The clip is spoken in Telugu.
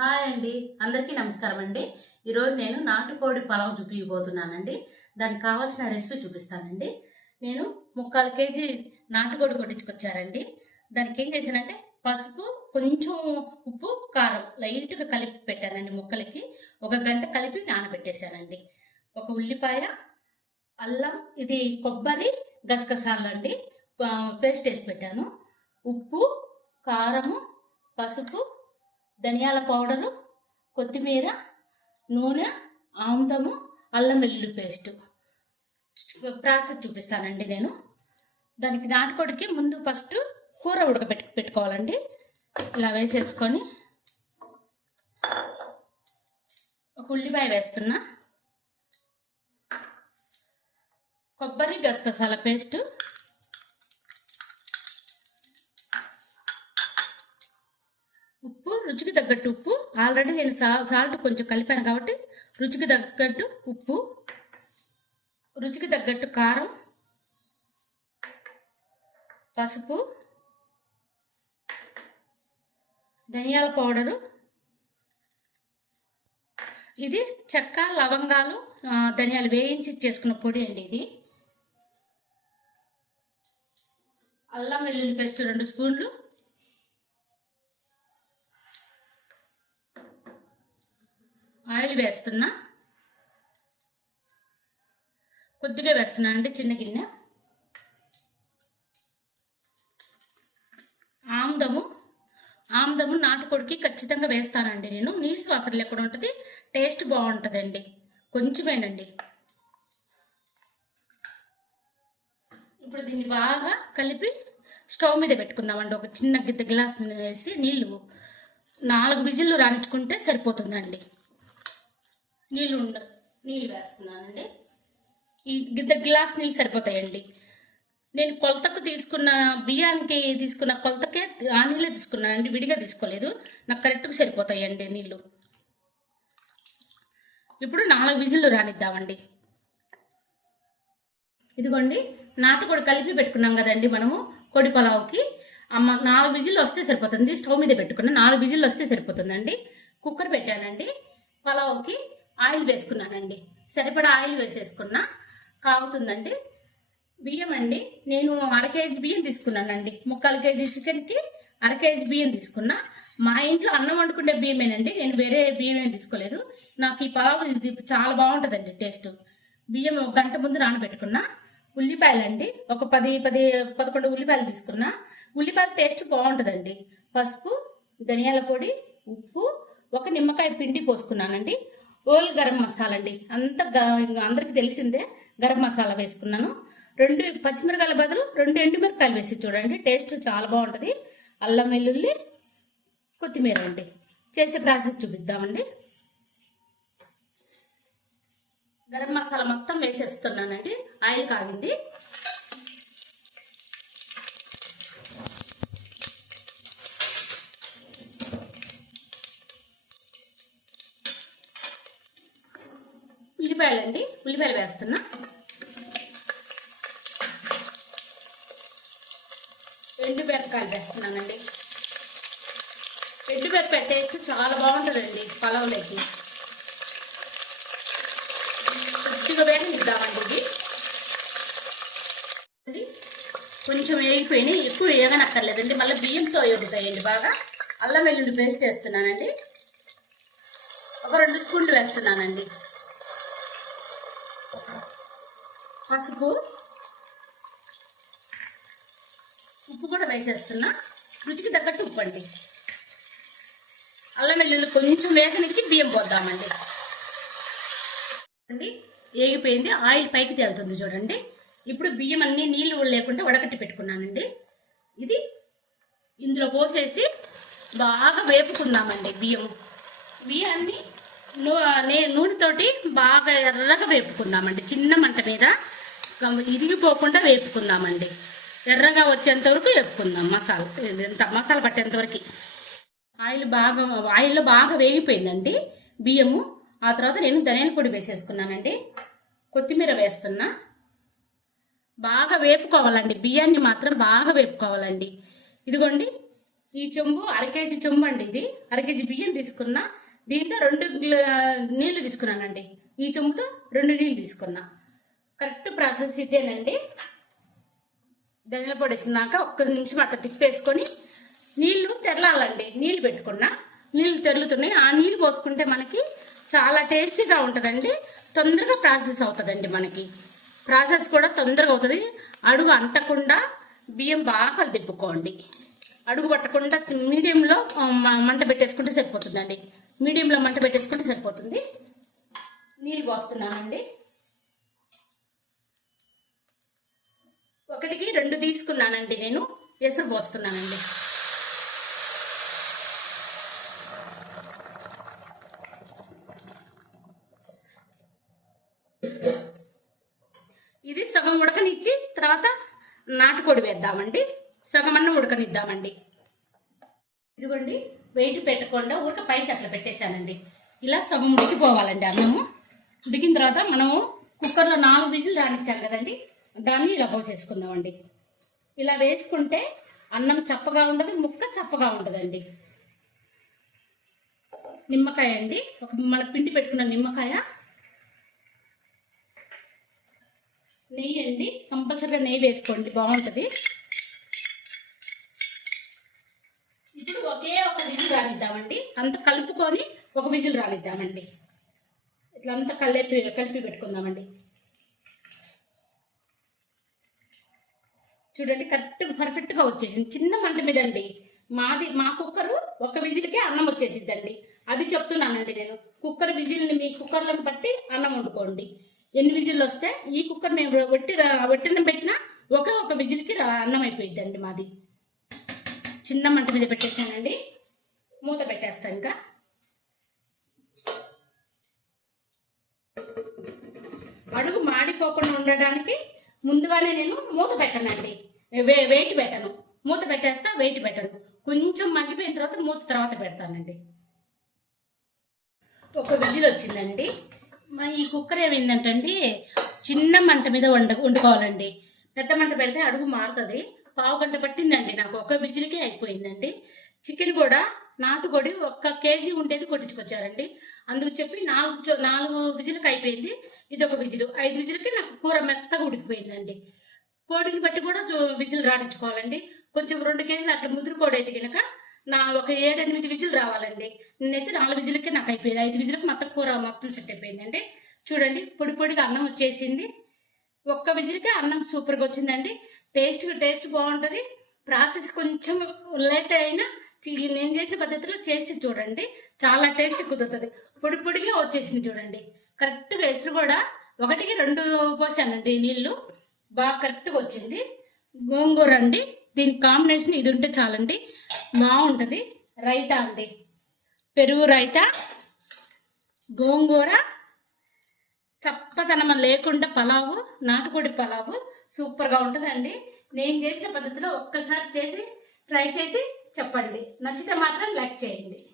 హాయ్ అండి. అందరికీ నమస్కారం అండి. ఈరోజు నేను నాటుకోడి పలావ్ చూపించబోతున్నానండి దానికి కావాల్సిన రెసిపీ చూపిస్తానండి. నేను ముక్కాలు కేజీ నాటుకోడి కొట్టించుకొచ్చారండి. దానికి ఏం చేశానంటే పసుపు కొంచెం ఉప్పు కారం లైట్గా కలిపి పెట్టానండి ముక్కలకి. ఒక గంట కలిపి నానబెట్టేశానండి. ఒక ఉల్లిపాయ అల్లం ఇది కొబ్బరి గసగసాలు అండి పేస్ట్ వేసి పెట్టాను. ఉప్పు కారము పసుపు ధనియాల పౌడరు కొత్తిమీర నూనె ఆముదము అల్లం వెల్లుల్లి పేస్ట్. ప్రాసెస్ చూపిస్తానండి నేను. దానికి నాటుకోడికి ముందు ఫస్ట్ కూర ఉడకబెట్టి పెట్టుకోవాలండి. ఇలా వేసేసుకొని ఒక ఉల్లిపాయ వేస్తున్నా. కొబ్బరి గసగసాల పేస్ట్ ఉప్పు రుచికి తగ్గట్టు ఉప్పు. ఆల్రెడీ నేను సా సాల్ట్ కొంచెం కలిపాను కాబట్టి రుచికి తగ్గట్టు ఉప్పు రుచికి తగ్గట్టు కారం పసుపు ధనియాల పౌడరు. ఇది చెక్క లవంగాలు ధనియాలు వేయించి చేసుకున్న పొడి అండి ఇది. అల్లం వెల్లుల్లి పేస్ట్ రెండు స్పూన్లు. ఆయిల్ వేస్తున్నా. కొద్దిగా వేస్తున్నా. అండి చిన్న గిన్నె. ఆముదము. ఆముదము నాటుకోడికి ఖచ్చితంగా వేస్తానండి నేను. నీసు వాసన లేకుండా ఉంటుంది. టేస్ట్ బాగుంటుందండి. కొంచెమేనండి. ఇప్పుడు దీన్ని బాగా కలిపి స్టవ్ మీద పెట్టుకుందామండి. ఒక చిన్న గిద్ద గ్లాస్ వేసి నీళ్ళు నాలుగు విజిల్లు రాణించుకుంటే సరిపోతుందండి. నీళ్ళు ఉండ నీళ్ళు వేస్తున్నానండి. ఈ గిద్ద గ్లాస్ నీళ్ళు సరిపోతాయండి. నేను కొలతకు తీసుకున్న బియ్యానికి తీసుకున్న కొలతకే ఆ నీళ్ళే తీసుకున్నానండి. విడిగా తీసుకోలేదు. నాకు కరెక్ట్గా సరిపోతాయండి నీళ్ళు. ఇప్పుడు నాలుగు విజిల్లు రానిద్దామండి. ఇదిగోండి నాటుకోడి కలిపి పెట్టుకున్నాం కదండి మనము కోడి పొలావుకి. అమ్మ నాలుగు విజిల్లు వస్తే సరిపోతుంది. స్టవ్ మీద పెట్టుకున్నా నాలుగు విజిల్లు వస్తే సరిపోతుందండి. కుక్కర్ పెట్టానండి పలావ్కి. ఆయిల్ వేసుకున్నానండి. సరిపడా ఆయిల్ వేసేసుకున్నా కాగుతుందండి. బియ్యం అండి. నేను అర కేజీ బియ్యం తీసుకున్నానండి. ముక్కాలు కేజీ చికెన్కి అర కేజీ బియ్యం తీసుకున్నా. మా ఇంట్లో అన్నం వండుకునే బియ్యమేనండి. నేను వేరే బియ్యం ఏం తీసుకోలేదు. నాకు ఈ పలావ్ ఇది చాలా బాగుంటుందండి టేస్ట్. బియ్యం ఒక గంట ముందు నానబెట్టుకున్నా. ఉల్లిపాయలండి. ఒక పది పది పదకొండు ఉల్లిపాయలు తీసుకున్నా. ఉల్లిపాయల టేస్ట్ బాగుంటుందండి. పసుపు ధనియాల పొడి ఉప్పు ఒక నిమ్మకాయ పిండి పోసుకున్నానండి. ఓల్ గరం మసాలా అండి అంత గ- అందరికి తెలిసిందే గరం మసాలా వేసుకున్నాను. రెండు పచ్చిమిరకాయల బదులు రెండు ఎండుమిరకాయలు వేసి చూడండి టేస్ట్ చాలా బాగుంటుంది. అల్లం వెల్లుల్లి కొత్తిమీర అండి. చేసే ప్రాసెస్ చూపిద్దామండి. గరం మసాలా మొత్తం వేసేస్తున్నానండి. ఆయిల్ కాగింది ఉల్లిపాయలండి. ఉల్లిపాయలు వేస్తున్నా. ఎండు మిరపకాయలు వేస్తున్నానండి. ఎండు మిరపకాయ టేస్ట్ చాలా బాగుంటుందండి పొలంలోకి కొద్దిగా వేగనిద్దామండి ఇది. ఇది కొంచెం వేగిపోయినాయి. ఎక్కువ వేగనక్కర్లేదండి. మళ్ళీ బియ్యంతో వేగుతాయండి బాగా. అల్లం వెల్లుల్లి పేస్ట్ వేస్తున్నానండి. ఒక రెండు స్పూన్లు వేస్తున్నానండి. పసుపు ఉప్పు కూడా వేసేస్తున్నా. రుచికి తగ్గట్టు ఉప్పు అండి. అల్లం వెల్లుల్లి కొంచెం వేగనిచ్చి బియ్యం పోద్దామండి. అండి ఏగిపోయింది ఆయిల్ పైకి తేలుతుంది చూడండి. ఇప్పుడు బియ్యం అన్ని నీళ్ళు లేకుండా వడకట్టి పెట్టుకున్నానండి. ఇది ఇందులో పోసేసి బాగా వేపుకుందామండి బియ్యం బియ్యాన్ని నూ నే- నూనెతోటి బాగా ఎర్రగా వేపుకుందామండి. చిన్న మంట మీద ఇరిగిపోకుండా వేపుకుందామండి. ఎర్రగా వచ్చేంత వరకు వేపుకుందాం మసాలా ఎంత మసాలా పట్టేంత వరకు. ఆయిల్ బాగా ఆయిల్లో బాగా వేగిపోయిందండి బియ్యము. ఆ తర్వాత నేను ధనియాల పొడి వేసేసుకున్నానండి. కొత్తిమీర వేస్తున్నా. బాగా వేపుకోవాలండి. బియ్యాన్ని మాత్రం బాగా వేపుకోవాలండి. ఇదిగోండి ఈ చెంబు అర కేజీ చెంబు అండి ఇది. అర కేజీ బియ్యం తీసుకున్నా. దీంతో రెండు నీళ్ళు తీసుకున్నానండి. ఈ చెంబుతో రెండు నీళ్ళు తీసుకున్నా. కరెక్ట్ ప్రాసెస్ ఇదేనండి. ధనియాల పొడి వేసినాక ఒక్క నిమిషం అట్లా తిప్పేసుకొని నీళ్ళు తెరలాలండి. నీళ్ళు పెట్టుకున్నా నీళ్ళు తెరులుతున్నాయి. ఆ నీళ్ళు పోసుకుంటే మనకి చాలా టేస్టీగా ఉంటుందండి. తొందరగా ప్రాసెస్ అవుతుందండి మనకి. ప్రాసెస్ కూడా తొందరగా అవుతుంది. అడుగు అంటకుండా బియ్యం బాగా తిప్పుకోండి అడుగు పట్టకుండా మీడియంలో మంట పెట్టేసుకుంటే సరిపోతుందండి. మీడియంలో మంట పెట్టేసుకుంటే సరిపోతుంది. నీళ్ళు పోస్తున్నానండి. ఒకటికి రెండు తీసుకున్నానండి నేను. ఎసురు పోస్తున్నానండి. ఇది సగం ఉడకనిచ్చి తర్వాత నాటుకోడి వేద్దామండి. సగం అన్నం ఉడకనిద్దామండి. ఇదిగోండి వెయిట్ పెట్టకుండా ఊరక పైకి అట్లా పెట్టేశానండి. ఇలా సగం ఉడికిపోవాలండి అన్నము. ఉడికిన తర్వాత మనము కుక్కర్లో నాలుగు విజిల్ రానిచ్చాం కదండి. దాన్ని ఇలా పోసేసుకుందామండి. ఇలా వేసుకుంటే అన్నం చప్పగా ఉండదు ముక్క చప్పగా ఉండదండి. నిమ్మకాయ అండి. ఒక మన పిండి పెట్టుకున్న నిమ్మకాయ. నెయ్యి అండి. కంపల్సరీగా నెయ్యి వేసుకోండి బాగుంటుంది. ఇప్పుడు ఒకే ఒక విజిల్ రానిద్దామండి. అంత కలుపుకొని ఒక విజిల్ రానిద్దామండి. ఇట్లా అంతా కలిపి కలిపి పెట్టుకుందామండి. చూడండి కరెక్ట్ పర్ఫెక్ట్గా వచ్చేసింది. చిన్న మంట మీద అండి మాది మా కుక్కరు ఒక విజిల్కే అన్నం వచ్చేసిద్దండి. అది చెప్తున్నానండి నేను. కుక్కర్ విజిల్ని మీ కుక్కర్లను బట్టి అన్నం వండుకోండి. ఎన్ని విజిల్లు వస్తే ఈ కుక్కర్ మేము వట్టి వట్టిన పెట్టినా ఒకే ఒక విజిల్కి అన్నం అయిపోయిద్దండి మాది. చిన్న మంట మీద పెట్టేసానండి. మూత పెట్టేస్తాను ఇంకా. అడుగు మాడిపోకుండా ఉండడానికి ముందుగానే నేను మూత పెట్టనండి. వెయిట్ పెట్టను. మూత పెట్టేస్తా వెయిట్ పెట్టను. కొంచెం మగ్గిపోయిన తర్వాత మూత తర్వాత పెడతానండి. ఒక విజిల్ వచ్చిందండి. మా ఈ కుక్కర్ ఏమైందంటండి చిన్న మంట మీద వండ వండుకోవాలండి. పెద్ద మంట పెడితే అడుగు మారుతుంది. పావు గంట పట్టిందండి నాకు. ఒక విజిల్కే అయిపోయిందండి. చికెన్ కూడా నాటుకోడి ఒక్క కేజీ ఉండేది కొట్టించుకొచ్చారండి. అందుకు చెప్పి నాలుగు నాలుగు విజిల్కి అయిపోయింది. ఇది ఒక విజిల్. ఐదు విజిల్కి నాకు కూర మెత్తగా ఉడికిపోయిందండి. కోడిని బట్టి కూడా చూ- విజిల్ రాణించుకోవాలండి కొంచెం రెండు కేజీలు అట్లా ముదురు కోడి అయితే కనుక నా ఒక ఏడెనిమిది విజిల్ రావాలండి. నేనైతే నాలుగు విజిల్కి నాకు అయిపోయింది. ఐదు విజిల్కి మొత్తం కూర మొత్తం సెట్ అయిపోయిందండి. చూడండి పొడి పొడిగా అన్నం వచ్చేసింది. ఒక్క విజిల్కే అన్నం సూపర్గా వచ్చిందండి. టేస్ట్ టేస్ట్ బాగుంటుంది. ప్రాసెస్ కొంచెం లేట్ అయినా నేను చేసిన పద్ధతిలో చేసి చూడండి. చాలా టేస్ట్ కుదురుతుంది. పొడి పొడిగా వచ్చేసింది చూడండి. కరెక్ట్గా ఎసురు కూడా ఒకటికి రెండు పోసానండి నీళ్ళు. బాగా కరెక్ట్గా వచ్చింది. గోంగూర అండి. దీని కాంబినేషన్ ఇది ఉంటే చాలండి. బాగుంటుంది రైతా అండి. పెరుగు రైతా గోంగూర చప్పతనం లేకుండా పలావు నాటుకోడి పలావు సూపర్గా ఉంటుందండి. నేను చేసిన పద్ధతిలో ఒక్కసారి చేసి ట్రై చేసి చెప్పండి. నచ్చితే మాత్రం లైక్ చేయండి.